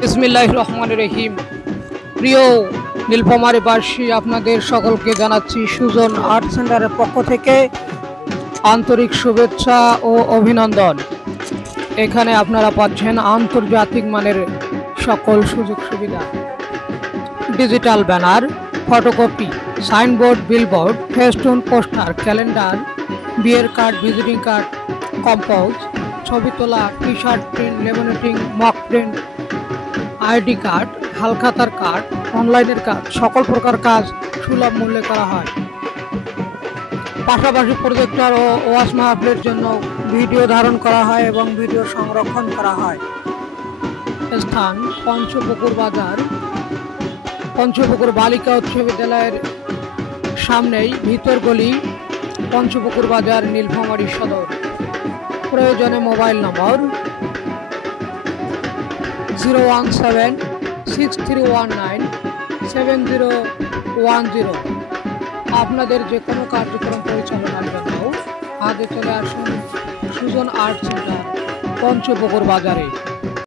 বিসমিল্লাহির রহমানির রহিম। প্রিয় নীলফামারীবাসী, আপনাদের সকলকে জানাচ্ছি সুজন আর্ট সেন্টারের পক্ষ থেকে আন্তরিক শুভেচ্ছা ও অভিনন্দন। এখানে আপনারা পাচ্ছেন আন্তর্জাতিক মানের সকল সুযোগ সুবিধা: digital banner, photocopy, signboard, billboard, festoon, poster, calendar, বিয়ের কার্ড, ভিজিটিং কার্ড, কম্পোজ, ছবি তোলা, T shirt print, laminating, mock print, ID card, হালখাতার কার্ড, অনলাইনের কাজ, সকল প্রকার কাজ সুলভ মূল্যে করা হয়। পাশাপাশি প্রজেক্টর ও ওয়াচ মাহফিলের জন্য ভিডিও ধারণ করা হয় এবং ভিডিও সংরক্ষণ করা হয়। স্থান: পঞ্চপুকুর বাজার, পঞ্চপুকুর বালিকা উচ্চ বিদ্যালয়ের সামনেই, ভিতর গলি, পঞ্চপুকুর বাজার, নীলফামারী সদর। প্রয়োজনে মোবাইল নম্বর 01763197010। আপনাদের যে কোনো কার্যক্রম পরিচালনার জন্য আগে চলে আসুন সুজন আর্ট সেন্টার, পঞ্চপুকুর বাজারে।